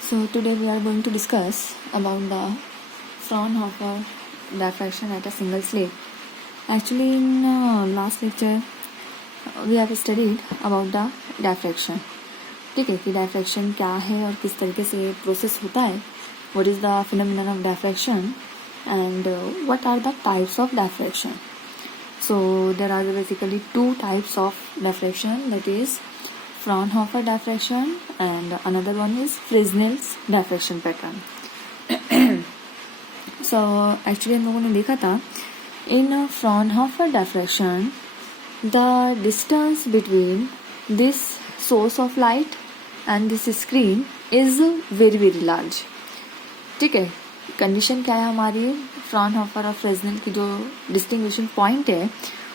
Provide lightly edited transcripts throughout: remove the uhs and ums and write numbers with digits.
So today we are going to discuss about the Fraunhofer diffraction at a single slit. Actually, in last lecture we have studied about the diffraction. ठीक है कि diffraction क्या है और किस तरीके से प्रोसेस होता है. What is the phenomenon of diffraction and what are the types of diffraction. So there are basically two types of diffraction, that is Fraunhofer diffraction and another one is Fresnel's diffraction pattern. So actually हम लोगों ने देखा था in Fraunhofer diffraction the distance between this source of light and this screen is very large. ठीक है, condition क्या है हमारी फ्रॉनहोफर और फ्रेस्नेल की जो डिस्टिंग्विशिंग पॉइंट है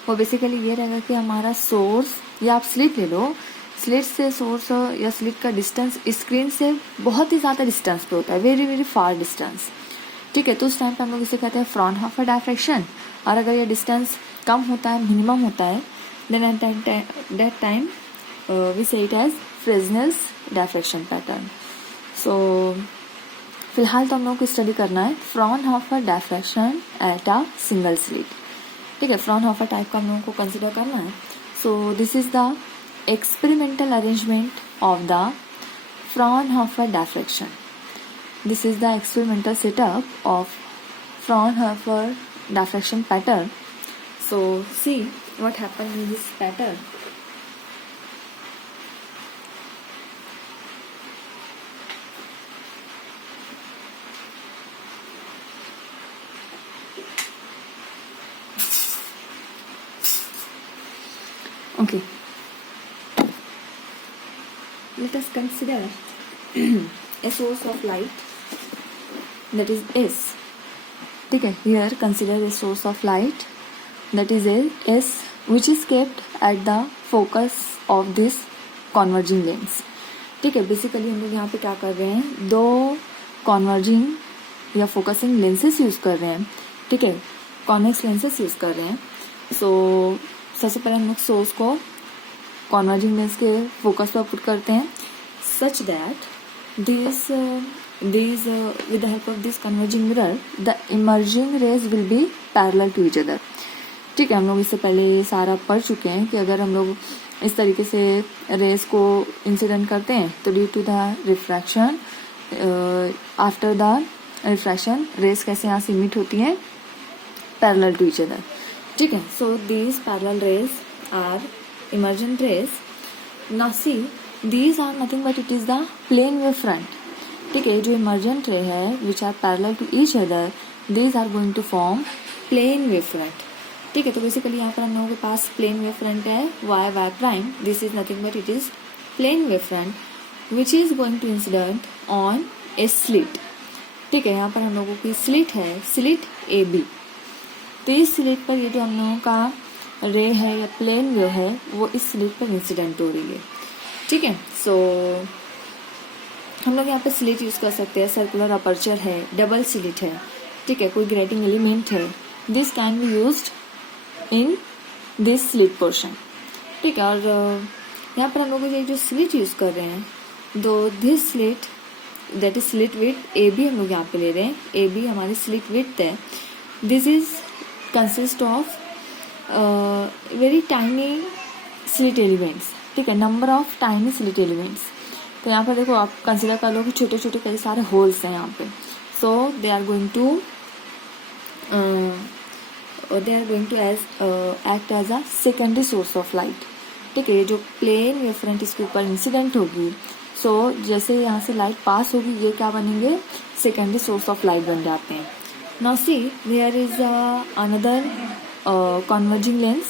वो बेसिकली ये रहेगा कि हमारा सोर्स या आप स्लिट ले लो, स्लिट से सोर्स या स्लिट का डिस्टेंस स्क्रीन से बहुत ही ज़्यादा डिस्टेंस पे होता है, वेरी फार डिस्टेंस. ठीक है, तो उस टाइम पे हम लोग इसे कहते हैं फ्रॉनहोफर डायफ्रैक्शन. और अगर ये डिस्टेंस कम होता है, मिनिमम होता है, then at that time we say it as Fresnel's diffraction pattern. So फिलहाल तो हम लोग को स्टडी करना है Fraunhofer diffraction at a single slit. ठीक है, फ्रॉनहोफर टाइप का हम लोगों को कंसिडर करना है. So this is the experimental arrangement of the Fraunhofer diffraction. This is the experimental setup of Fraunhofer diffraction pattern. So see what happen in this pattern. Okay, let us consider a source of light, that is S. ठीक है, here consider a source of light that is S which is kept at the focus of this converging lens. ठीक है, basically हम लोग यहाँ पे क्या कर रहे हैं, दो कॉन्वर्जिंग या फोकसिंग लेंसेज यूज़ कर रहे हैं. ठीक है, कॉन्वेक्स लेंसेज यूज़ कर रहे हैं. सो सबसे पहले हम लोग सोर्स को कॉन्वर्जिंग लेंस के फोकस पर पुट करते हैं such that this with the help of this converging mirror the emerging rays will be parallel to each other. ठीक है, हम लोग इससे पहले सारा पढ़ चुके हैं कि अगर हम लोग इस तरीके से रेज को इंसिडेंट करते हैं तो due to the refraction after the refraction rays कैसे यहाँ से इमिट होती हैं पैरेलल टू ईच अदर. ठीक है, so these parallel rays are emergent rays. Now see these are nothing but it is the plane wave front. ठीक है, जो इमर्जेंट रे है which are parallel to each other these are going to form plane wave front. ठीक है, तो basically यहाँ पर हम लोगों के पास प्लेन वेव फ्रंट है Y prime. This is nothing but it is plane wave front which is going to incident on a slit. ठीक है, यहाँ पर हम लोगों की स्लिट है, स्लिट ए बी. तो इस स्लिट पर ये जो हम लोगों का रे है या प्लेन वेव है वो इस स्लिट पर इंसिडेंट हो रही है. ठीक है, सो हम लोग यहाँ पे स्लिट यूज़ कर सकते हैं. सर्कुलर अपर्चर है, डबल स्लिट है. ठीक है, कोई ग्रेटिंग एलिमेंट है. This can be used in this slit portion. ठीक है, और यहाँ पर हम लोग ये जो स्लिट यूज़ कर रहे हैं दो this slit that is slit width A B हम लोग यहाँ पे ले रहे हैं. ए बी हमारी स्लिट विड्थ है. This is consist of very tiny slit elements. ठीक है, number of tiny slit elements. तो यहाँ पर देखो आप कंसिडर कर लो कि छोटे छोटे कई सारे होल्स हैं यहाँ पे. So they are going to act as a secondary source of light. ठीक है, जो प्लेन वेव फ्रंट इसके ऊपर इंसिडेंट होगी सो जैसे यहाँ से लाइट पास होगी ये क्या बनेंगे, सेकेंडरी सोर्स ऑफ लाइट बन जाते हैं. Now see there is another converging lens.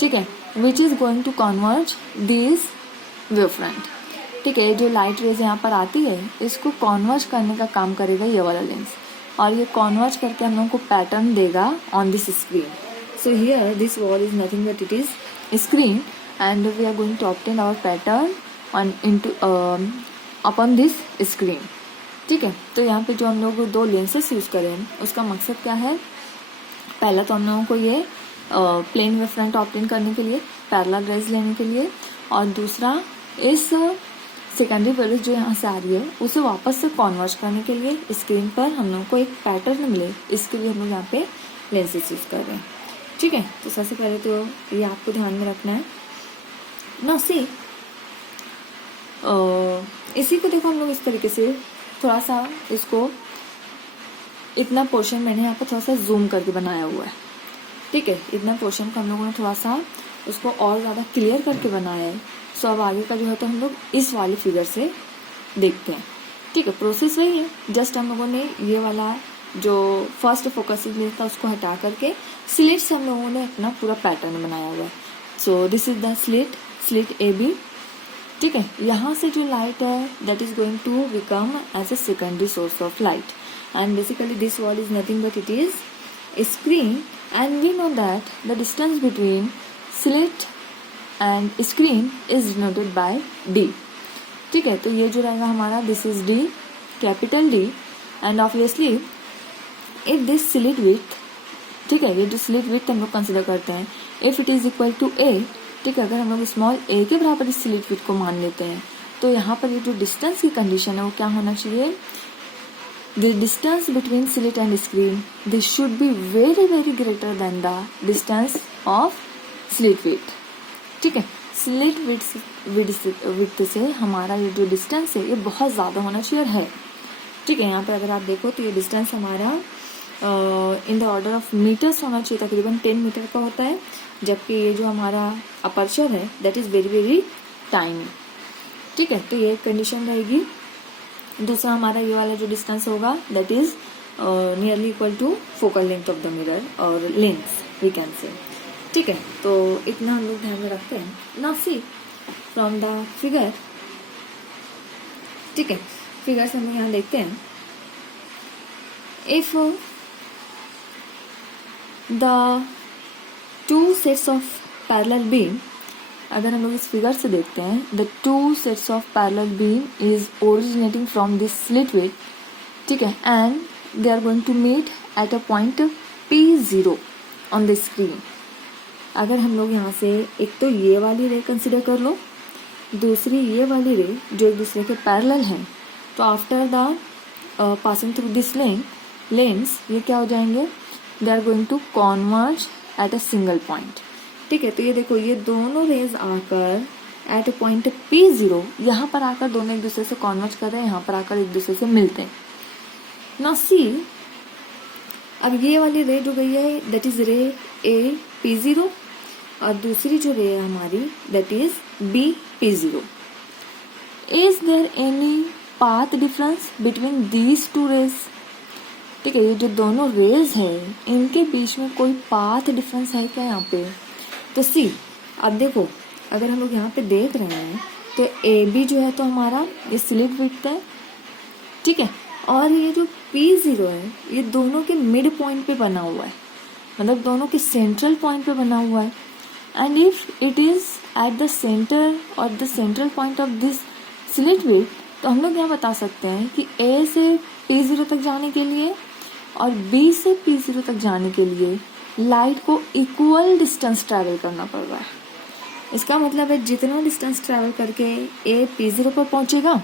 ठीक है, which is going to converge these wave front. ठीक है, जो लाइट रेज यहाँ पर आती है इसको कॉन्वर्ज करने का काम करेगा ये वाला लेंस और ये कॉन्वर्ज करके हम लोगों को पैटर्न देगा on this screen. So here this wall is nothing but it is screen and we are going to obtain our pattern on into upon this screen. ठीक है, तो यहाँ पे जो हम लोग दो लेंसेस यूज़ करें उसका मकसद क्या है, पहला तो हम लोगों को ये प्लेन वेव फ्रंट ऑब्टेन करने के लिए, पैरेलल रेज लेने के लिए, और दूसरा इस सेकेंडरी वैल्यूज जो यहाँ से आ रही है उसे वापस से कॉन्वर्ट करने के लिए स्क्रीन पर हम लोग को एक पैटर्न मिले, इसके लिए हम लोग यहाँ पे लेंसेज यूज कर रहे हैं। ठीक है, तो सबसे पहले तो ये आपको ध्यान में रखना है ना। इसी को देखो हम लोग इस तरीके से थोड़ा सा इसको, इतना पोर्शन मैंने यहाँ पे थोड़ा सा जूम करके बनाया हुआ है। ठीक है, इतना पोर्शन को हम लोगों ने थोड़ा सा उसको और ज़्यादा क्लियर करके बनाया है। सो अब आगे का जो है तो हम लोग इस वाले फिगर से देखते हैं। ठीक है, प्रोसेस वही है, जस्ट हम लोगों ने ये वाला जो फर्स्ट फोकसिंग था उसको हटा करके स्लिट से हम लोगों ने अपना पूरा पैटर्न बनाया हुआ है। So this is the slit AB। ठीक है, यहाँ से जो लाइट है that is going to become as a secondary source of light, and basically this wall is nothing but it is a screen, and we know that the distance between slit and screen is denoted by D। ठीक है, तो ये जो रहेगा हमारा this is D, capital D, and obviously if this slit width, ठीक है, ये जो slit width हम लोग कंसिडर करते हैं, if it is equal to A, ठीक है, अगर हम लोग स्मॉल a के बराबर इस slit width को मान लेते हैं तो यहाँ पर ये जो डिस्टेंस की कंडीशन है वो क्या होना चाहिए, the distance between slit and screen, this should be very very greater than the distance of slit width। ठीक है, slit width से हमारा ये जो डिस्टेंस है ये बहुत ज़्यादा होना चाहिए और है। ठीक है, यहाँ पर अगर आप देखो तो ये डिस्टेंस हमारा in the order of metres होना चाहिए, तकरीबन 10 मीटर का होता है, जबकि ये जो हमारा अपर्चर है that is very very tiny. ठीक है, तो ये कंडीशन रहेगी। दूसरा हमारा ये वाला जो डिस्टेंस होगा that is nearly equal to focal length of the mirror और लेंस वी कैन से। ठीक है, तो इतना हम लोग ध्यान में रखते हैं। Now see from the figure, ठीक है, फिगर्स हम लोग यहाँ देखते हैं। If the two sets of parallel beam, अगर हम लोग इस फिगर से देखते हैं, the two sets of parallel beam is originating from this slit width, ठीक है, and they are going to meet at a point P0 on the screen. अगर हम लोग यहाँ से एक तो ये वाली रे कंसिडर कर लो, दूसरी ये वाली रे जो एक दूसरे के पैरेलल हैं, तो after the passing through this lens ये क्या हो जाएंगे, they are going to converge at a single point. ठीक है, तो ये देखो ये दोनों रेज आकर एट पॉइंट P0 यहाँ पर आकर दोनों एक दूसरे से कॉन्वर्ज कर रहे हैं, यहाँ पर आकर एक दूसरे से मिलते हैं। नाउ सी, अब ये वाली रे जो गई है दैट इज रे A P0 और दूसरी जो रे है हमारी that is B P0। Is there any path difference between these two rays? ठीक है, ये जो दोनों रेज है इनके बीच में कोई पाथ डिफरेंस है क्या यहाँ पे? तो सी, अब देखो अगर हम लोग यहाँ पे देख रहे हैं तो AB जो है तो हमारा ये स्लिट विड्थ है, ठीक है, और ये जो P0 है ये दोनों के मिड पॉइंट पे बना हुआ है, मतलब दोनों के सेंट्रल पॉइंट पे बना हुआ है। And if it is at the centre और the central point of this slit width, तो हम लोग यहाँ बता सकते हैं कि A से P0 तक जाने के लिए और B से P0 तक जाने के लिए लाइट को इक्वल डिस्टेंस ट्रैवल करना पड़ रहा है। इसका मतलब है जितना डिस्टेंस ट्रैवल करके A P0 पर पहुंचेगा,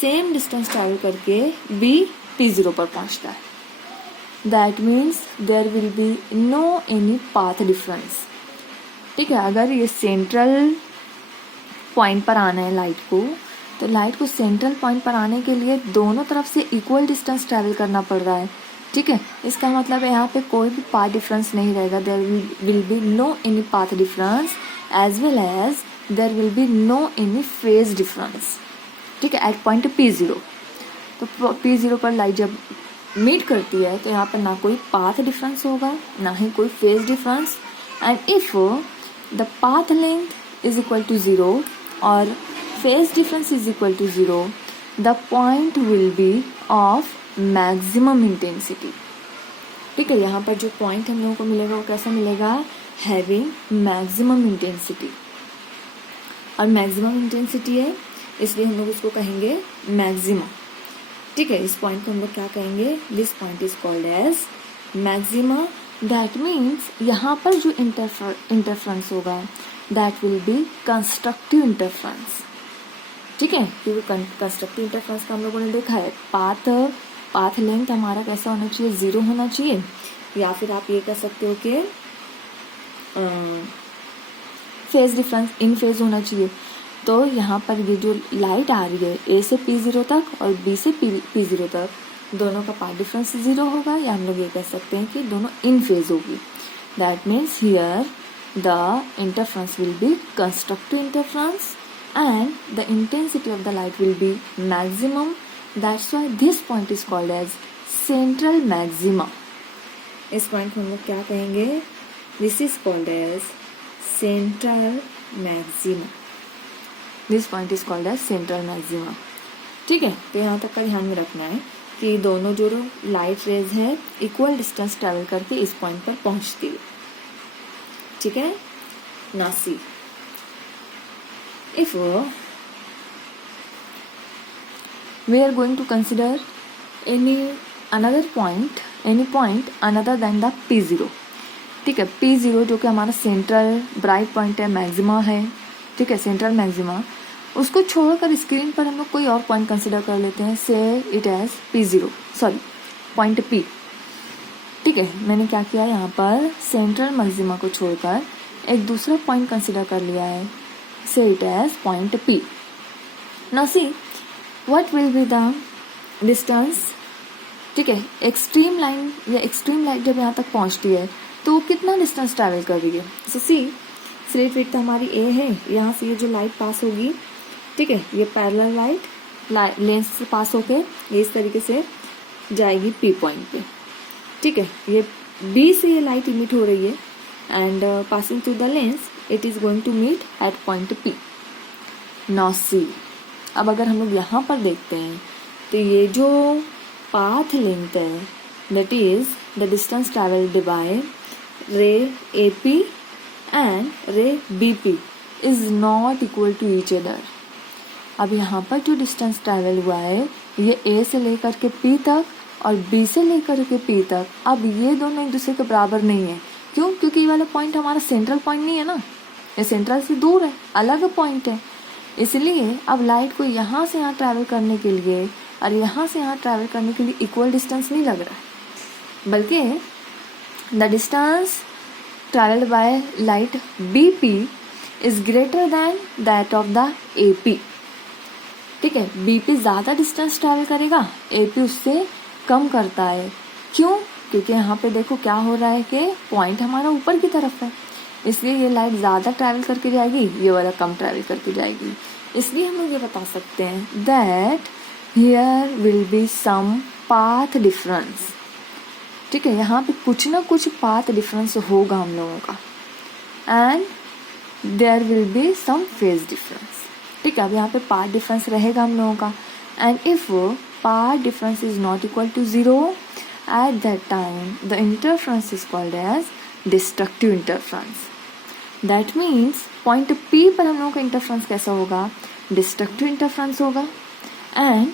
सेम डिस्टेंस ट्रैवल करके B P0 पर पहुंचता है। That means there will be no any path difference. ठीक है, अगर ये सेंट्रल पॉइंट पर आना है लाइट को, तो लाइट को सेंट्रल पॉइंट पर आने के लिए दोनों तरफ से इक्वल डिस्टेंस ट्रैवल करना पड़ रहा है। ठीक है, इसका मतलब है यहाँ पे कोई भी पाथ डिफरेंस नहीं रहेगा, there will be no any path difference as well as there will be no any phase difference. ठीक है, एट पॉइंट P0, तो P0 पर लाइट जब मीट करती है तो यहाँ पर ना कोई पाथ डिफरेंस होगा ना ही कोई phase difference. And if the path length is equal to 0 और phase difference is equal to 0, the point will be of maximum intensity. ठीक है, यहाँ पर जो पॉइंट हम लोगों को मिलेगा वो कैसा मिलेगा, हैविंग मैक्सिमम इंटेंसिटी। और मैक्सिमम इंटेंसिटी है इसलिए हम लोग इसको कहेंगे मैक्सिमा। ठीक है, इस पॉइंट को हम लोग क्या कहेंगे, this point is called as maxima. That means यहाँ पर जो इंटरफ्रेंस होगा that will be constructive interference. ठीक है, क्योंकि कंस्ट्रक्टिव इंटरफेरेंस का हम लोगों ने देखा है पाथ लेंथ हमारा कैसा होना चाहिए, 0 होना चाहिए, या फिर आप ये कह सकते हो कि फेज डिफरेंस इन फेज होना चाहिए। तो यहाँ पर ये जो लाइट आ रही है ए से P0 तक और बी से P0 तक, दोनों का पाथ डिफरेंस 0 होगा, या हम लोग ये कह सकते हैं कि दोनों इन फेज होगी। That means here the interference will be constructive interference and the intensity of the light will be maximum. That's why this point is called as central maxima. इस पॉइंट को हम लोग क्या कहेंगे, this is called as central maxima. This point is called as central maxima. ठीक है, तो यहाँ तक का ध्यान में रखना है कि दोनों जो लाइट रेज है इक्वल डिस्टेंस ट्रेवल करके इस पॉइंट पर पहुँचती है। ठीक है, now see. If we are going to consider any point another than the P0, ठीक है, P0 जो कि हमारा सेंट्रल ब्राइट पॉइंट है, मैक्सिमा है, ठीक है, सेंट्रल मैक्सिमा, उसको छोड़कर स्क्रीन पर हम लोग कोई और पॉइंट कंसिडर कर लेते हैं, से इट एज पॉइंट P। ठीक है, मैंने क्या किया, यहाँ पर सेंट्रल मैक्सिमा को छोड़कर एक दूसरा पॉइंट कंसिडर कर लिया है, say it as point P. Now see what will be the distance. ठीक है, एक्सट्रीम लाइन या एक्सट्रीम लाइट जब यहाँ तक पहुँचती है तो वो कितना डिस्टेंस ट्रैवल कर रही है। सो सी स्लिट विड्थ हमारी ए है, यहाँ से ये जो लाइट पास होगी, ठीक है, ये पैरेलल लाइट लेंस से पास होके ये इस तरीके से जाएगी P पॉइंट पे। ठीक है, ये B से ये लाइट इमिट हो रही है and passing through the lens it is going to meet at point P. Now see, अब अगर हम लोग यहाँ पर देखते हैं तो ये जो पाथ लेंथ है that is the distance traveled by ray AP and ray BP is not equal to each other. अब यहाँ पर जो डिस्टेंस ट्रैवल हुआ है ये A से लेकर के P तक और B से लेकर के P तक, अब ये दोनों एक दूसरे के बराबर नहीं है। क्यों? क्योंकि ये वाला पॉइंट हमारा सेंट्रल पॉइंट नहीं है ना, ये सेंट्रल से दूर है, अलग पॉइंट है। इसलिए अब लाइट को यहाँ से यहाँ ट्रैवल करने के लिए और यहाँ से यहाँ ट्रैवल करने के लिए इक्वल डिस्टेंस नहीं लग रहा है, बल्कि the distance travelled by light BP is greater than that of the AP। ठीक है, BP ज़्यादा डिस्टेंस ट्रैवल करेगा, AP उससे कम करता है। क्यों? क्योंकि यहाँ पे देखो क्या हो रहा है कि पॉइंट हमारा ऊपर की तरफ है, इसलिए ये लाइट ज़्यादा ट्रैवल करके जाएगी, ये वाला कम ट्रैवल करके जाएगी। इसलिए हम लोग ये बता सकते हैं that here will be some path difference. ठीक है, यहाँ पे कुछ ना कुछ पाथ डिफरेंस होगा हम लोगों का and there will be some phase difference. ठीक है, अब यहाँ पे पाथ डिफरेंस रहेगा हम लोगों का and if path difference is not equal to 0 at that time the interference is called as destructive interference. That means point P पर हम लोगों का इंटरफ्रेंस कैसा होगा, डिस्ट्रक्टिव इंटरफ्रेंस होगा and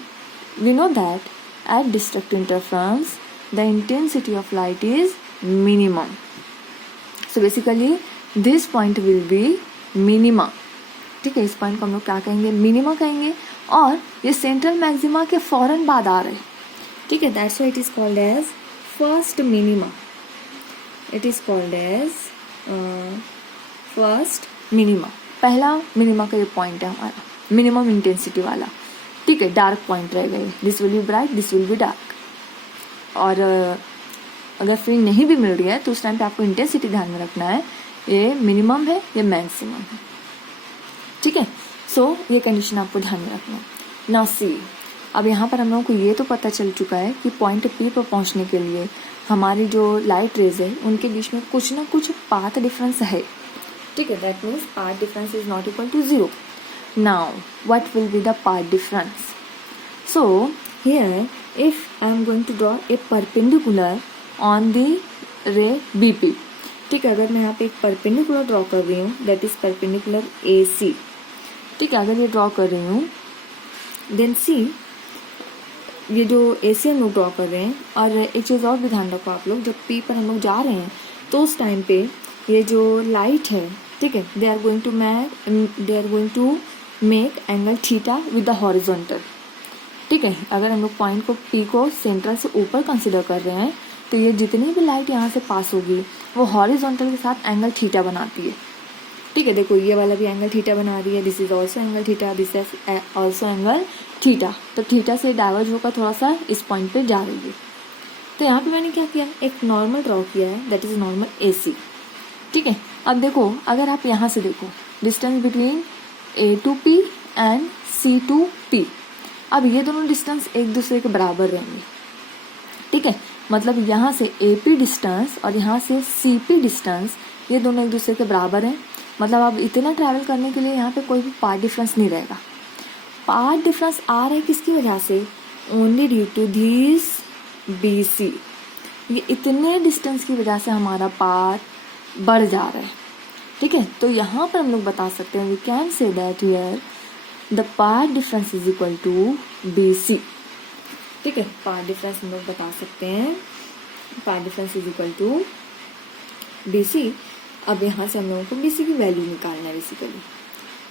we know that at destructive interference the intensity of light is minimum. So basically this point will be minima. ठीक है, इस पॉइंट को हम लोग क्या कहेंगे, मिनिमा कहेंगे, और ये सेंट्रल मैक्सिमा के फौरन बाद आ रहे हैं। ठीक है, that's why it is called as first minima. It is called as first minima, पहला मिनिमा का ये पॉइंट है हमारा, मिनिमम इंटेंसिटी वाला। ठीक है, डार्क पॉइंट रहेगा ये, this will be bright, this will be dark. और अगर फ्री नहीं भी मिल रही है तो उस टाइम पे आपको इंटेंसिटी ध्यान में रखना है, ये मिनिमम है ये मैक्सिमम है। ठीक है, सो ये कंडीशन आपको ध्यान में रखना। नाउ सी, अब यहाँ पर हम लोगों को ये तो पता चल चुका है कि पॉइंट P पर पहुँचने के लिए हमारी जो लाइट रेज है उनके बीच में कुछ ना कुछ पाथ डिफरेंस है। ठीक है, that means path difference is not equal to 0. Now what will be the path difference? So here if I am going to draw a perpendicular on the ray BP, ठीक है, अगर मैं यहाँ पे एक परपेंडिकुलर ड्रॉ कर रही हूँ दैट इज परपेंडिकुलर AC, ठीक है, अगर ये ड्रॉ कर रही हूँ देन सी ये जो AC हम लोग ड्रॉ कर रहे हैं, और एक चीज़ और भी ध्यान रखो आप लोग, जब P पर हम लोग जा रहे हैं तो उस टाइम पे ये जो लाइट है, ठीक है, they are going to make angle theta with the horizontal. ठीक है, अगर हम लोग पॉइंट को पी को सेंट्रल से ऊपर कंसिडर कर रहे हैं तो ये जितनी भी लाइट यहाँ से पास होगी वो हॉरिजॉन्टल के साथ एंगल थीटा बनाती है। ठीक है, देखो ये वाला भी एंगल थीटा बना रही है, this is also angle theta, this is also angle theta. तो थीटा से डाइवर्ज होकर थोड़ा सा इस पॉइंट पे जा रही है। तो यहाँ पे मैंने क्या किया, एक नॉर्मल ड्रॉ किया है, दैट इज नॉर्मल AC। ठीक है, अब देखो अगर आप यहाँ से देखो distance between A to P and C to P, अब ये दोनों डिस्टेंस एक दूसरे के बराबर रहेंगे। ठीक है, मतलब यहाँ से AP डिस्टेंस और यहाँ से CP डिस्टेंस ये दोनों एक दूसरे के बराबर हैं। मतलब अब इतना ट्रैवल करने के लिए यहाँ पे कोई भी पार्ट डिफरेंस नहीं रहेगा। पार्ट डिफरेंस आ रहा है किसकी वजह से, only due to this BC। ये इतने डिस्टेंस की वजह से हमारा पार्ट बढ़ जा रहा है। ठीक है, तो यहाँ पर हम लोग बता सकते हैं, we can say that here the part difference is equal to BC। ठीक है, पार्ट डिफरेंस हम लोग बता सकते हैं, part difference is equal to BC। अब यहाँ से हम लोगों को BC की वैल्यू निकालना है बेसिकली।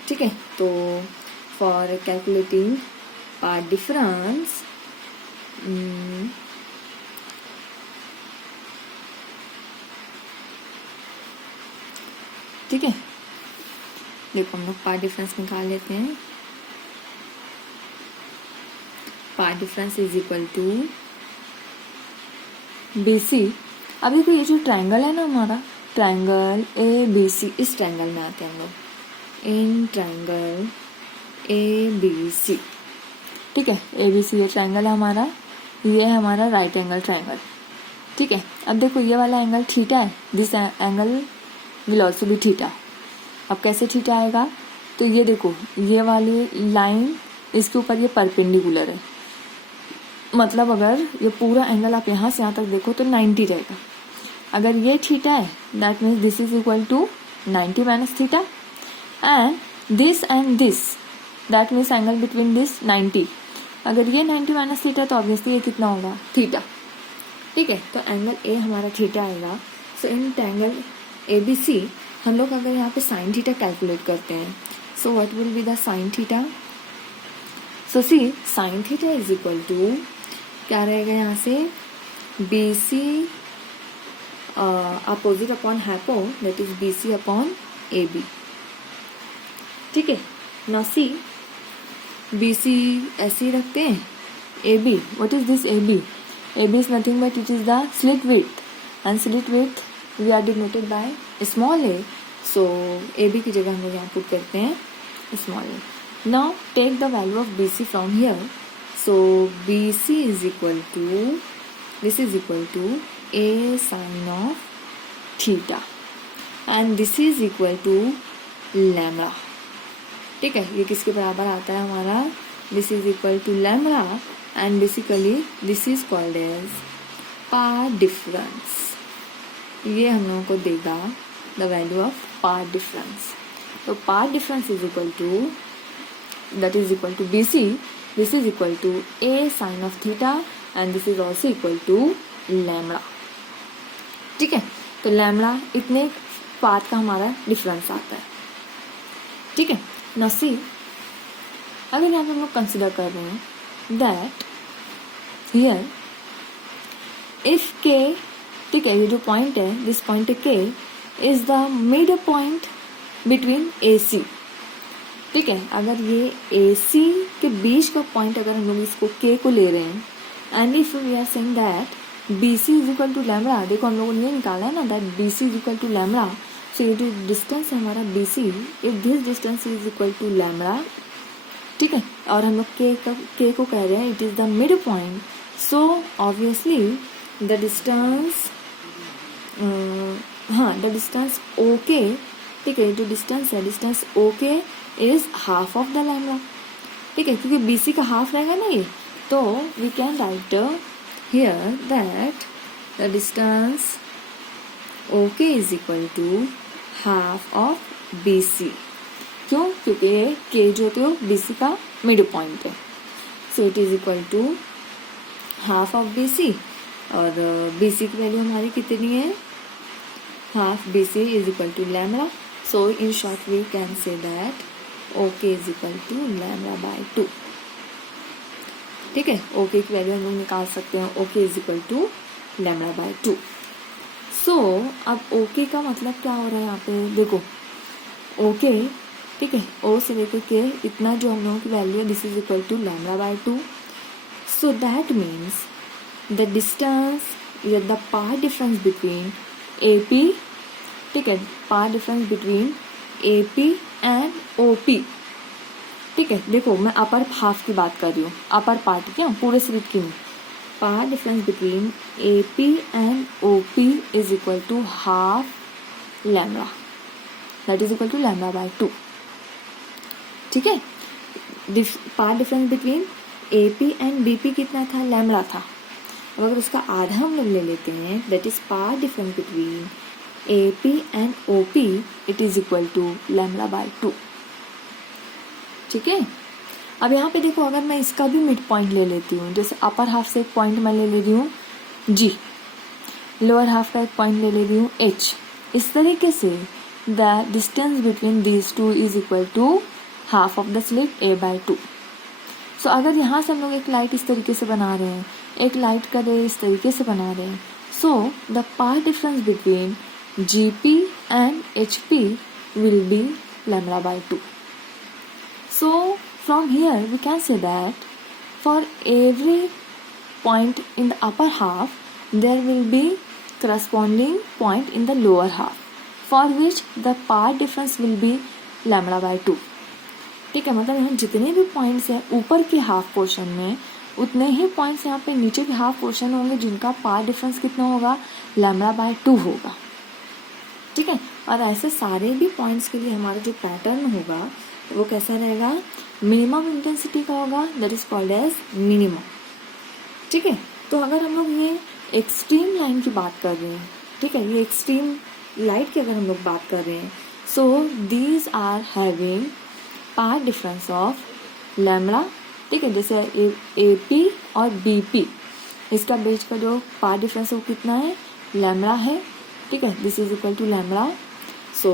ठीक है, तो फॉर कैलकुलेटिंग पार्ट डिफरेंस ठीक है, देखो हम लोग पार्ट डिफरेंस निकाल लेते हैं। Part difference is equal to BC। अब देखो ये जो ट्रायंगल है ना हमारा, ट्रायंगल ABC, इस ट्रायंगल में आते हैं हम लोग, इन ट्रायंगल ABC। ठीक है, ABC ये ट्रायंगल है हमारा, ये है हमारा राइट एंगल ट्रायंगल। ठीक है, अब देखो ये वाला एंगल थीटा है, this angle will also be theta. अब कैसे थीटा आएगा, तो ये देखो ये वाली लाइन इसके ऊपर ये परपेंडिकुलर है, मतलब अगर ये पूरा एंगल आप यहाँ से यहाँ तक देखो तो 90 रहेगा। अगर ये थीटा है that means this is equal to 90 minus theta, and this that means angle between this 90। अगर ये 90 माइनस थीटा तो ऑब्वियसली ये कितना होगा, थीटा। ठीक है, तो एंगल A हमारा थीटा आएगा। सो इन ट्रायंगल ABC हम लोग अगर यहाँ पे साइन थीटा कैलकुलेट करते हैं, so what will be the sine theta. So see sine theta is equal to क्या रहेगा यहाँ से, BC opposite upon hypo, that is BC upon AB। ठीक है, नाउ सी BC ऐसे ही रखते हैं, AB what is this AB, AB is nothing but it is the slit width, and slit width we are denoted by small a, so AB की जगह हम लोग यहाँ पुट करते हैं small a. Now take the value of BC from here, so BC is equal to, this is equal to A sin of theta and this is equal to lambda. ठीक है, ये किसके बराबर आता है हमारा, this is equal to lambda and basically this is called as path difference. ये हम लोगों को देगा the value of path difference. तो path difference is equal to, that is equal to BC, this is equal to A sine of theta and this is also equal to lambda. ठीक है, तो lambda इतने part का हमारा difference आता है। ठीक है, नाउ सी अगर यहाँ पे हम लोग कंसिडर कर रहे हैं दैट हियर इफ K, ठीक है, ये जो पॉइंट है this point K is the mid point between AC। ठीक है, अगर ये AC के बीच का पॉइंट अगर हम लोग इसको K को ले रहे हैं and if we are saying that BC is equal to lambda, देखो हम लोगों ने ये निकाला है ना that BC is equal to lambda. So ये जो डिस्टेंस है हमारा BC, if this distance is equal to lambda, ठीक है, और हम लोग K को कह रहे हैं it is the mid point, so obviously the distance the distance OK, ठीक है, जो डिस्टेंस है distance OK is half of the lambda. ठीक है, क्योंकि BC का हाफ रहेगा ना ये, तो we can write here that the distance OK is equal to half of BC। क्यों, क्योंकि K जो थे वो BC का मिड पॉइंट है, so it is equal to half of BC और BC की वैल्यू हमारी कितनी है, half BC is equal to lambda. So in short we can say that OK is equal to lambda by 2। ठीक है, okay की value हम लोग निकाल सकते हैं, OK is equal to lambda by 2। So अब ओके का मतलब क्या हो रहा है यहाँ पे, देखो ओके, ठीक है, ओ से लेकर के इतना जो हम लोगों की वैल्यू है, this is equal to lambda by 2। So that means the distance या the path difference between A P, ठीक है, path difference between A P and O P. ठीक है, देखो मैं अपर हाफ की बात कर रही हूँ, अपर पार्ट, क्या पूरे स्लिट की नहीं। Path difference between A P and O P is equal to half lambda, that is equal to lambda by 2। ठीक है, path difference between A P and B P कितना था, लैम्डा था। अब अगर उसका आधा हम लोग ले लेते हैं, that is path difference between A P and O P, it is equal to lambda by 2। ठीक है, अब यहाँ पे देखो, अगर मैं इसका भी मिड पॉइंट ले लेती हूँ, जैसे अपर हाफ से एक पॉइंट मैं ले रही हूँ जी, लोअर हाफ का एक पॉइंट ले रही हूँ एच, इस तरीके से the distance between these two is equal to half of the slit A by 2। So अगर यहाँ से हम लोग एक लाइट इस तरीके से बना रहे हैं, एक लाइट का रे इस तरीके से बना रहे हैं, so the path difference between G P and H P will be lambda by 2। So from here we can say that for every point in the upper half there will be corresponding point in the lower half for which the path difference will be lambda by 2। ठीक है, मतलब यहाँ जितने भी points हैं ऊपर के half portion में, उतने ही पॉइंट्स यहाँ पे नीचे के हाफ पोर्शन होंगे जिनका पाथ डिफरेंस कितना होगा, लैम्डा बाय 2 होगा। ठीक है, और ऐसे सारे भी पॉइंट्स के लिए हमारा जो पैटर्न होगा वो कैसा रहेगा, मिनिमम इंटेंसिटी का होगा, that is called as minimum. ठीक है, तो अगर हम लोग ये एक्सट्रीम लाइन की बात कर रहे हैं, ठीक है, ये एक्सट्रीम लाइट की अगर हम लोग बात कर रहे हैं, so these are having path difference of lambda. ठीक है, जैसे ए पी और बी पी, इसका बीच का जो पाथ डिफरेंस है वो कितना है, लैम्डा है। ठीक है, this is equal to lambda. So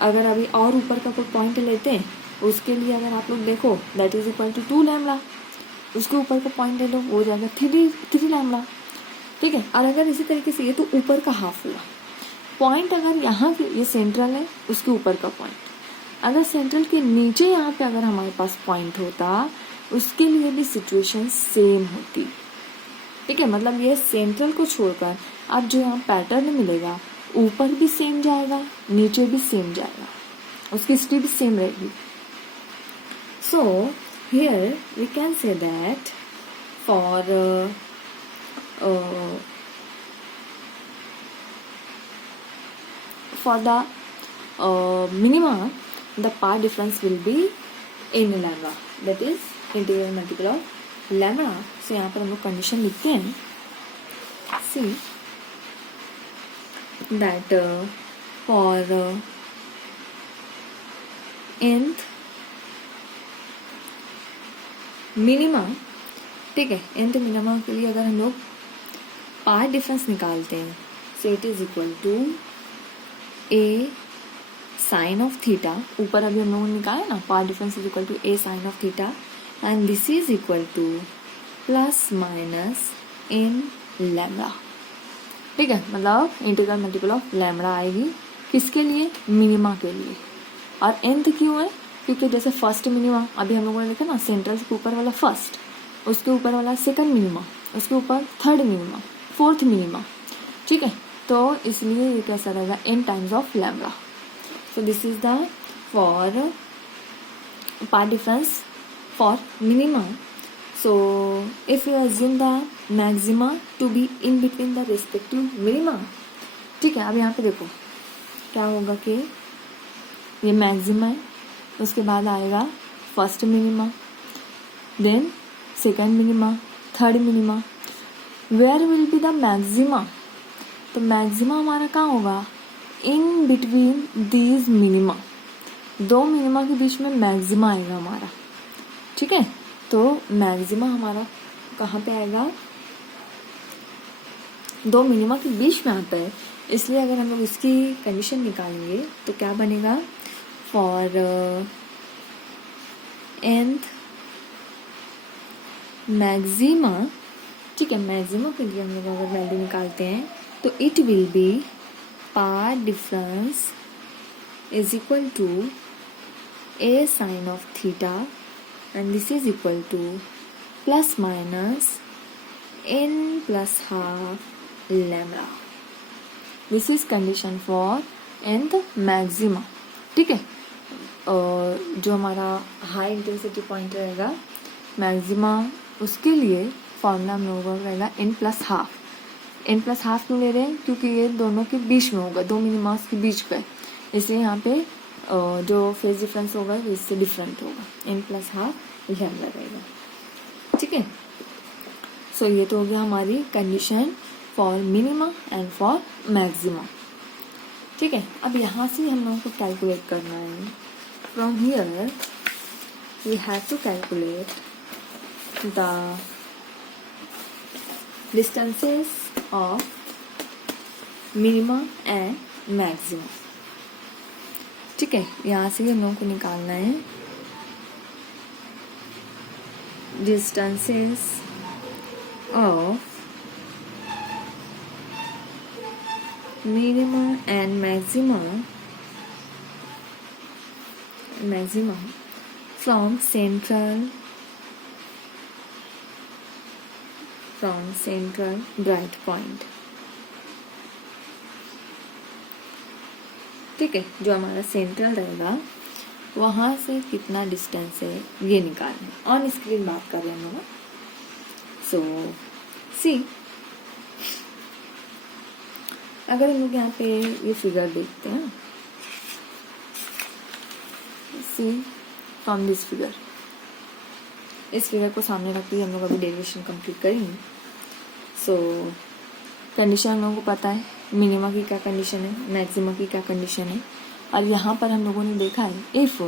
अगर अभी और ऊपर का कोई पॉइंट लेते हैं, उसके लिए अगर आप लोग देखो, that is equal to 2 lambda, उसके ऊपर का पॉइंट ले लो, वो हो जाएगा 3 लैम्डा। ठीक है, और अगर इसी तरीके से, ये तो ऊपर का हाफ हुआ पॉइंट, अगर यहाँ ये सेंट्रल है, उसके ऊपर का पॉइंट, अगर सेंट्रल के नीचे यहाँ पे अगर हमारे पास पॉइंट होता, उसके लिए भी सिचुएशन सेम होती। ठीक है, मतलब ये सेंट्रल को छोड़कर अब जो यहाँ पैटर्न मिलेगा, ऊपर भी सेम जाएगा, नीचे भी सेम जाएगा, उसकी हिस्ट्री भी सेम रहेगी। So here we can say that for the minima the path difference will be in lambda, that is integral multiple of lambda। so यहाँ पर हम लोग कंडीशन लिखते हैं, see that for nth minima, ठीक है, nth मिनिमा के लिए अगर हम लोग पाथ डिफरेंस निकालते हैं, so it is equal to a sine of theta, ऊपर अभी हम लोगों ने निकाला ना, path difference is equal to a sine of theta, and this is equal to plus minus n lambda. ठीक है, मतलब इंटीग्रल मल्टीपल ऑफ लैम्डा आएगी, किसके लिए, मिनिमा के लिए। और nth क्यों है, क्योंकि जैसे फर्स्ट मिनिमा अभी हम लोगों ने लिखा ना, सेंट्रल के ऊपर वाला फर्स्ट, उसके ऊपर वाला सेकंड मिनिमा, उसके ऊपर थर्ड मिनिमा, फोर्थ मिनिमा। ठीक है, तो इसलिए ये कैसा रहेगा, n times of lambda. So this is the for path difference for minima. So if you assume the maxima to be in between the respective minima, ठीक है, अब यहाँ पे देखो क्या होगा कि ये मैक्सिमा है, उसके बाद आएगा first minima, then second minima, third minima. Where will be the maxima, तो मैक्सिमा हमारा कहाँ होगा, इन बिटवीन दीज मिनिमा, दो मिनिमा के बीच में मैक्सिमा आएगा हमारा। ठीक है, तो मैक्सिमा हमारा कहाँ पे आएगा, दो मिनिमा के बीच में आता है, इसलिए अगर हम लोग इसकी कंडीशन निकालेंगे तो क्या बनेगा, फॉर nth मैक्सिमा, ठीक है, मैक्सिमा के लिए हम लोग अगर वैल्यू निकालते हैं तो it will be path difference is equal to a sin of theta and this is equal to plus minus n plus half lambda. This is condition for nth maxima. ठीक है, जो हमारा हाई इंटेंसिटी पॉइंट रहेगा maxima, उसके लिए formula हम लोगों का रहेगा n plus half. n plus half क्यों ले रहे हैं? क्योंकि ये दोनों के बीच में होगा, दो मिनिमास के बीच पे, इसलिए यहाँ पे जो फेज डिफरेंस होगा वो इससे डिफरेंट होगा, n प्लस हाफ लैम्डा रहेगा. ठीक है, सो ये तो हो गया हमारी condition for minima and for maxima. ठीक है, अब यहाँ से हम लोगों को कैलकुलेट करना है. From here we have to calculate the distances of minima and maxima. ठीक है, यहाँ से हम लोगों को निकालना है distances of minima and maxima from central bright point. ठीक है, जो हमारा सेंट्रल रहेगा वहाँ से कितना डिस्टेंस है ये निकालना. ऑन स्क्रीन बात कर रहे हैं ना. सो सी, अगर हम लोग यहाँ पे ये फिगर देखते हैं, सी फ्रॉम दिस फिगर, इस फिगर को सामने रख के हम लोग अभी डेरिवेशन कंप्लीट करेंगे. सो कंडीशन हम लोगों को पता है, मिनिमा की क्या कंडीशन है, मैक्सिमा की क्या कंडीशन है. और यहाँ पर हम लोगों ने देखा है if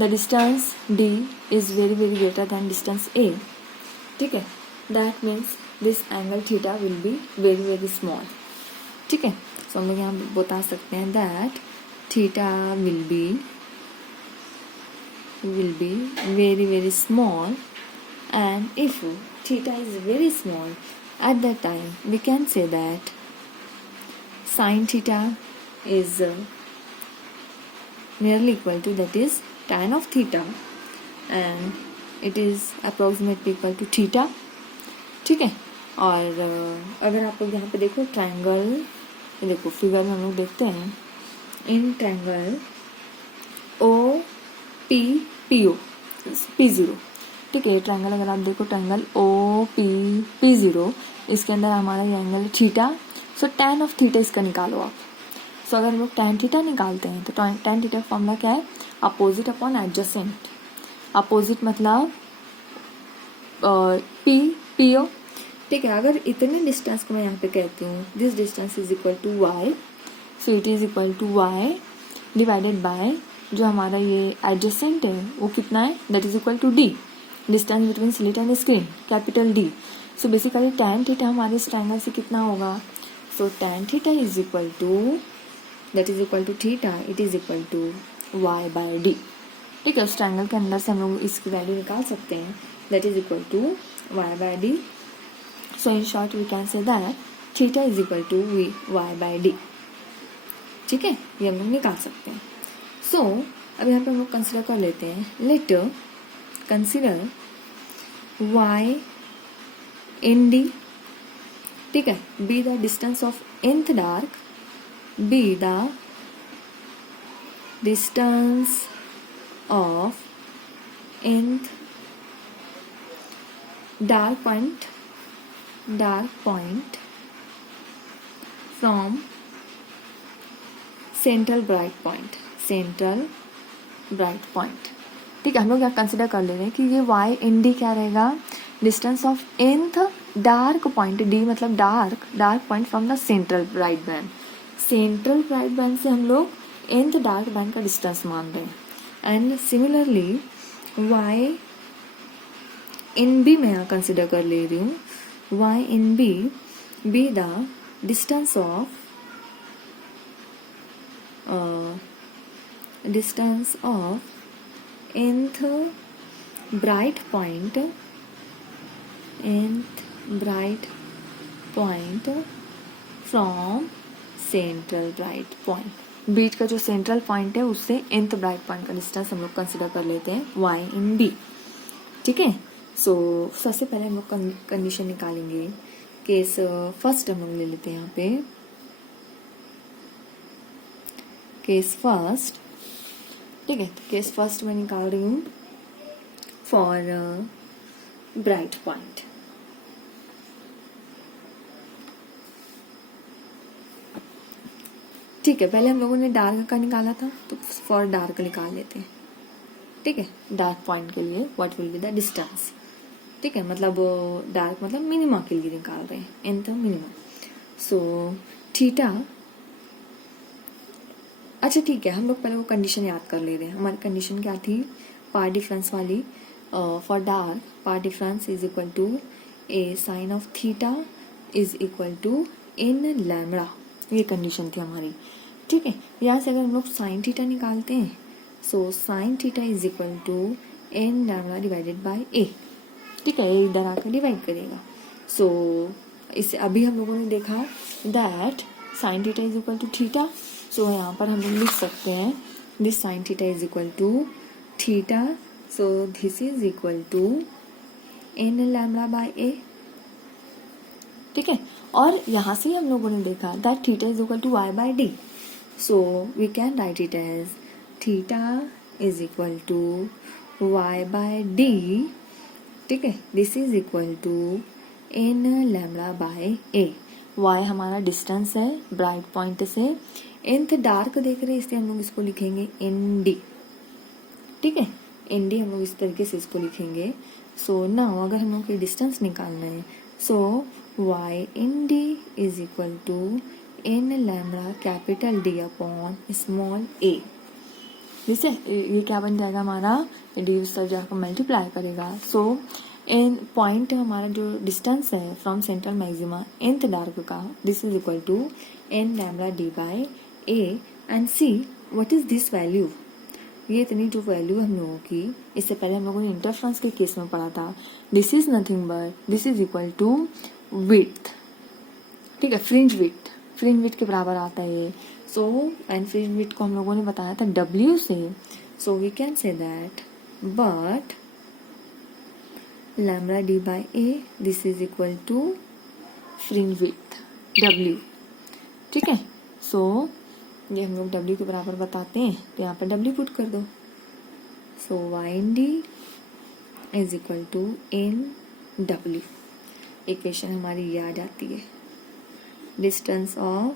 the distance D is very very greater than distance A, ठीक है, that means this angle theta will be very very small. ठीक है, सो हम लोग यहाँ बता सकते हैं that theta will be very very small, and if theta is very small, at that time we can say that sin theta is nearly equal to, that is tan of theta, and it is approximately equal to theta. ठीक है, और अगर आप लोग यहाँ पे देखो triangle, देखो फिगर में हम लोग देखते हैं in triangle O P P O P zero. ठीक है, ये ट्रायंगल अगर आप देखो triangle O P P zero, इसके अंदर हमारा ये angle theta. So tan of theta इसका निकालो आप. सो अगर हम लोग टैन थीटा निकालते हैं तो टैन थीटा फॉर्मूला क्या है? Opposite upon adjacent. अपोजिट मतलब पी पी ओ. ठीक है, अगर इतने डिस्टेंस को मैं यहाँ पे कहती हूँ this distance is equal to Y, so it is equal to Y divided by जो हमारा ये एडजेसेंट है वो कितना है, that is equal to D, distance between slit and screen, capital D. So basically tan theta हमारे इस triangle से कितना होगा? So tan theta is equal to, that is equal to theta, it is equal to Y by D. ठीक है, उस triangle के अंदर से हम लोग इसकी वैल्यू निकाल सकते हैं, that is equal to Y by D. So in short we can say that theta is equal to we Y by D. ठीक है, ये हम लोग निकाल सकते हैं. सो अब यहाँ पे हम लोग कंसिडर कर लेते हैं, लेट कंसिडर वाई इन डी. ठीक है, B the distance of nth dark, B the distance of nth dark point from central bright point. ठीक है, हम लोग यहाँ कंसिडर कर ले रहे हैं कि ये वाई इन डी क्या रहेगा? Distance of nth dark point, D मतलब dark point from the central bright band. Central bright band से हम लोग nth डार्क बैंड का डिस्टेंस मान रहे हैं. And similarly Y n be मैं यहाँ कंसिडर कर ले रही हूँ, Y n be the distance of distance of nth bright point from central bright point. बीच का जो सेंट्रल पॉइंट है उससे nth ब्राइट पॉइंट का डिस्टेंस हम लोग कंसिडर कर लेते हैं y इन b. ठीक है. सो सबसे पहले हम लोग कंडीशन निकालेंगे. केस फर्स्ट हम लोग ले लेते हैं यहाँ पे. Case first. ठीक है. केस फर्स्ट मैं निकाल रही हूँ फॉर ब्राइट पॉइंट. ठीक है. पहले हम लोगों ने डार्क का निकाला था तो फॉर डार्क निकाल लेते हैं. ठीक है. डार्क पॉइंट के लिए what will be the distance. ठीक है. मतलब डार्क मतलब मिनिमा के लिए निकाल रहे हैं. nth minima. So theta. अच्छा ठीक है. हम लोग पहले वो कंडीशन याद कर ले रहे हैं. हमारी कंडीशन क्या थी पार्ट डिफरेंस वाली. For dark path difference is equal to a sine of theta is equal to n lambda. ये कंडीशन थी हमारी. ठीक है. यहाँ से अगर हम लोग साइन थीटा निकालते हैं so sine theta is equal to n lambda divided by a. ठीक है. ये इधर आकर डिवाइड करेगा. सो इससे अभी हम लोगों ने देखा that sine theta is equal to theta. So यहाँ पर हम लोग लिख सकते हैं this sine theta is equal to theta. So this is equal to n lambda by a. ठीक है. और यहाँ से हम लोगों ने देखा that theta is equal to y by d. So we can write it as theta is equal to y by d. ठीक है. This is equal to n lambda by a. y हमारा डिस्टेंस है bright point से. nth dark देख रहे हैं इसलिए हम लोग इसको लिखेंगे nd. ठीक है. nd हम लोग इस तरीके से इसको लिखेंगे. सो नाउ अगर हम लोग की डिस्टेंस निकालना है so y nd is equal to n lambda capital D upon small a. जैसे ये क्या बन जाएगा हमारा डी उस तरफ जाकर मल्टीप्लाई करेगा. सो एन पॉइंट हमारा जो डिस्टेंस है from central maxima nth dark का this is equal to n lambda d by a. And see what is this value. ये इतनी जो वैल्यू हम लोगों की इससे पहले हम लोगों ने इंटरफ्रेंस के केस में पढ़ा था. This is nothing but this is equal to width. ठीक है. Fringe width. फ्रिंज विड्थ के बराबर आता है ये. सो एंड फ्रिंज विड्थ को हम लोगों ने बताया था W से. So we can say that but lambda d by a this is equal to fringe width W. ठीक है. सो ये हम लोग W के बराबर बताते हैं तो यहाँ पर W पुट कर दो. So y d is equal to NW. Equation हमारी ये आ जाती है. Distance of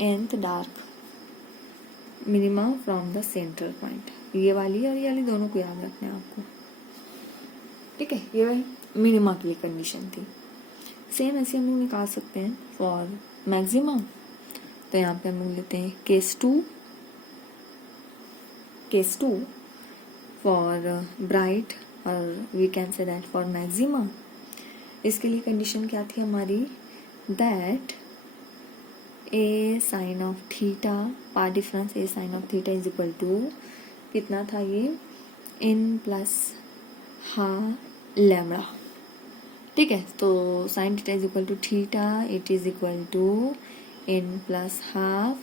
nth dark minima from the central point. ये वाली और ये वाली दोनों को याद रखना है आपको. ठीक है. ये वही मिनिमा के लिए कंडीशन थी. सेम ऐसे हम लोग निकाल सकते हैं फॉर मैक्सिमा. तो यहाँ पे हम लोग लेते हैं केस टू फॉर ब्राइट और we can say that for maxima. इसके लिए कंडीशन क्या थी हमारी that a sine of theta path difference a sine of theta is equal to कितना था ये n प्लस हाफ लैम्बडा. ठीक है. तो sine theta is equal to theta it is equal to n plus half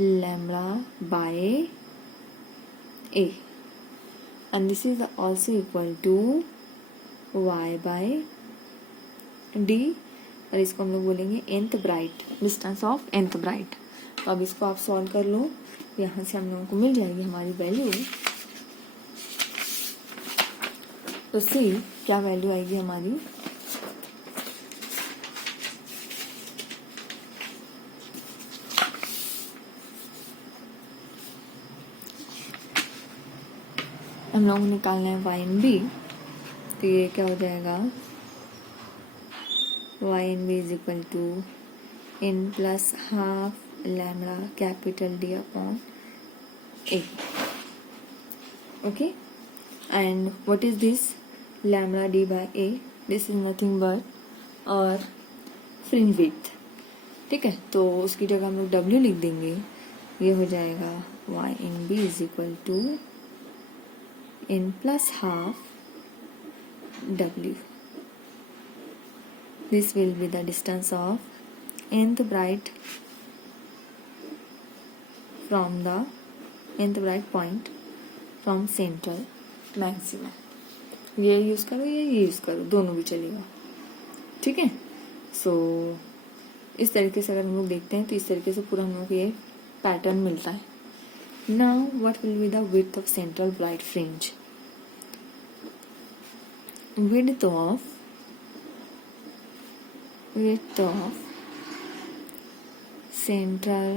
lambda by a and this is also equal to y by d. और इसको हम लोग बोलेंगे nth bright distance of nth bright. तो अब इसको आप solve कर लो. यहाँ से हम लोगों को मिल जाएगी हमारी वैल्यू. तो सी क्या वैल्यू आएगी हमारी. हम लोग निकालना है y इन b. तो ये क्या हो जाएगा y n b is equal to n plus half lambda capital D upon a. Okay. And what is this lambda d by a. This is nothing but और फ्रिंज विड्थ. ठीक है. तो उसकी जगह हम लोग W लिख देंगे. ये हो जाएगा y in b is equal to n plus half w. This will be the distance of nth bright from the nth bright point from central maximum. ये यूज़ करो या ये यूज़ करो, दोनों भी चलेगा, ठीक है। सो इस तरीके से अगर हम लोग देखते हैं तो इस तरीके से पूरा हम लोग को ये पैटर्न मिलता है। Now what will be the width of central bright fringe? width of central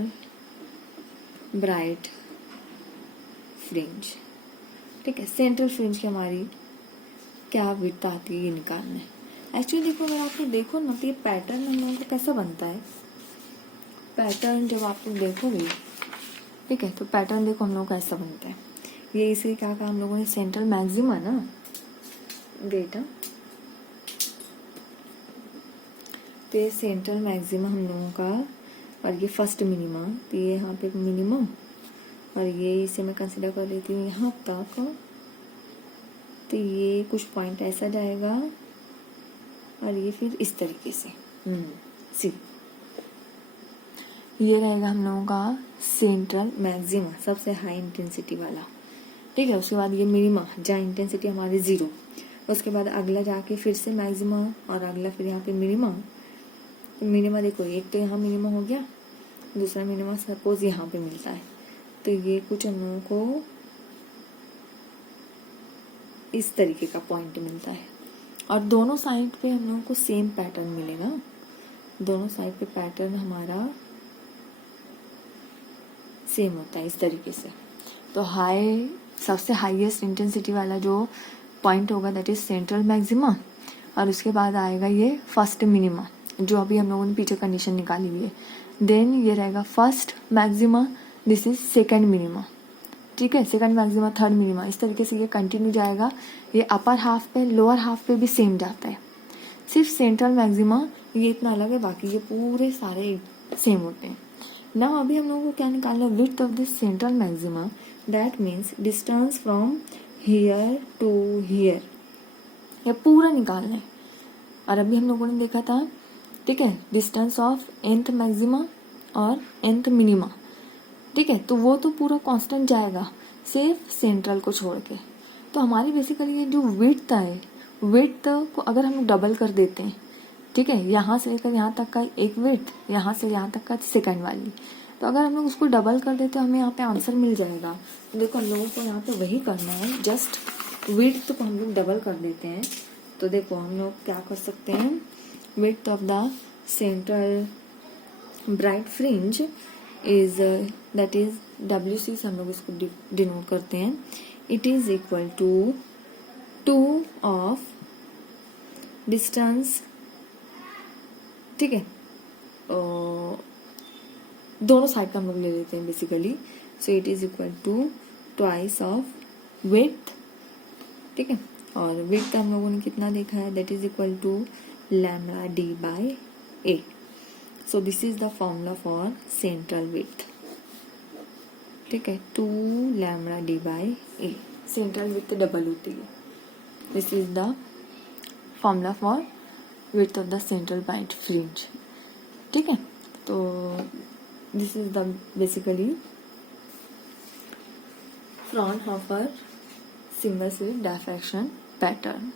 bright fringe, ठीक है। सेंट्रल फ्रिंज की हमारी क्या विड्थ आती है ये निकालना है। एक्चुअली देखो, अगर आप लोग देखो ना तो ये पैटर्न हम लोगों को कैसा बनता है। पैटर्न जब आप लोग देखोगे, ठीक है, तो पैटर्न देखो हम लोगों का ऐसा बनता है। ये इसे क्या कहा हम लोगों ने, सेंट्रल मैक्सिमा ना, डेटा। तो ये सेंट्रल मैक्सिमा हम लोगों का, और ये फर्स्ट मिनिमा, तो ये यहाँ पे मिनिमम, और ये इसे मैं कंसिडर कर लेती हूँ यहाँ तक। तो ये कुछ पॉइंट ऐसा जाएगा और ये फिर इस तरीके से सी, ये रहेगा हम लोगों का सेंट्रल मैक्सिमा, सबसे हाई इंटेंसिटी वाला, ठीक है। उसके बाद ये मिनिमा जहाँ इंटेंसिटी हमारी 0, उसके बाद अगला जाके फिर से मैक्सिमा, और अगला फिर यहाँ पे मिनिमा। तो मिनिमा देखो, एक तो यहाँ मिनिमा हो गया, दूसरा मिनिमा सपोज यहाँ पे मिलता है। तो ये कुछ हम लोगों को इस तरीके का पॉइंट मिलता है, और दोनों साइड पे हम लोगों को सेम पैटर्न मिलेगा। दोनों साइड पे पैटर्न हमारा सेम होता है इस तरीके से। तो हाई, सबसे हाईएस्ट इंटेंसिटी वाला जो पॉइंट होगा दैट इज सेंट्रल मैक्सिमा, और उसके बाद आएगा ये फर्स्ट मिनिमा, जो अभी हम लोगों ने पीछे कंडीशन निकाली हुई है। देन ये रहेगा first maxima, this is second minima, ठीक है। सेकंड मैक्सिमा, थर्ड मिनिमा, इस तरीके से ये कंटिन्यू जाएगा। ये अपर हाफ पे, लोअर हाफ पे भी सेम जाता है। सिर्फ सेंट्रल मैक्सिमा ये इतना अलग है, बाकी ये पूरे सारे सेम होते हैं ना। अभी हम लोगों को क्या निकालना है, width of this central maxima, that means distance from here to here, ये पूरा निकालना है। और अभी हम लोगों ने देखा था, ठीक है, डिस्टेंस ऑफ nth मैक्सिमा और nth मिनिमा, ठीक है। तो वो तो पूरा कांस्टेंट जाएगा, सिर्फ सेंट्रल को छोड़ के। तो हमारी बेसिकली ये जो विड्थ है, विड्थ को अगर हम डबल कर देते हैं, ठीक है, यहाँ से लेकर यहाँ तक का एक विड्थ, यहाँ से यहाँ तक का सेकंड वाली, तो अगर हम लोग उसको डबल कर देते हैं हमें यहाँ पे आंसर मिल जाएगा। तो देखो हम लोगों को यहाँ पे वही करना है, जस्ट विड्थ को हम लोग डबल कर देते हैं। तो देखो हम लोग क्या कर सकते हैं, width of the central bright fringe is that is WC से हम लोग इसको डिनोट करते हैं। It is equal to 2 of distance, ठीक है, दोनों साइड का हम लोग ले लेते हैं basically. So it is equal to twice of width, ठीक है। और विड्थ हम लोगों ने कितना देखा है, that is equal to lambda D by A. So this is the formula for central width, ठीक है, 2 lambda D by A. Central width double होती है। This is the formula for width of the central bright fringe, ठीक है। तो this is the basically Fraunhofer single slit diffraction pattern.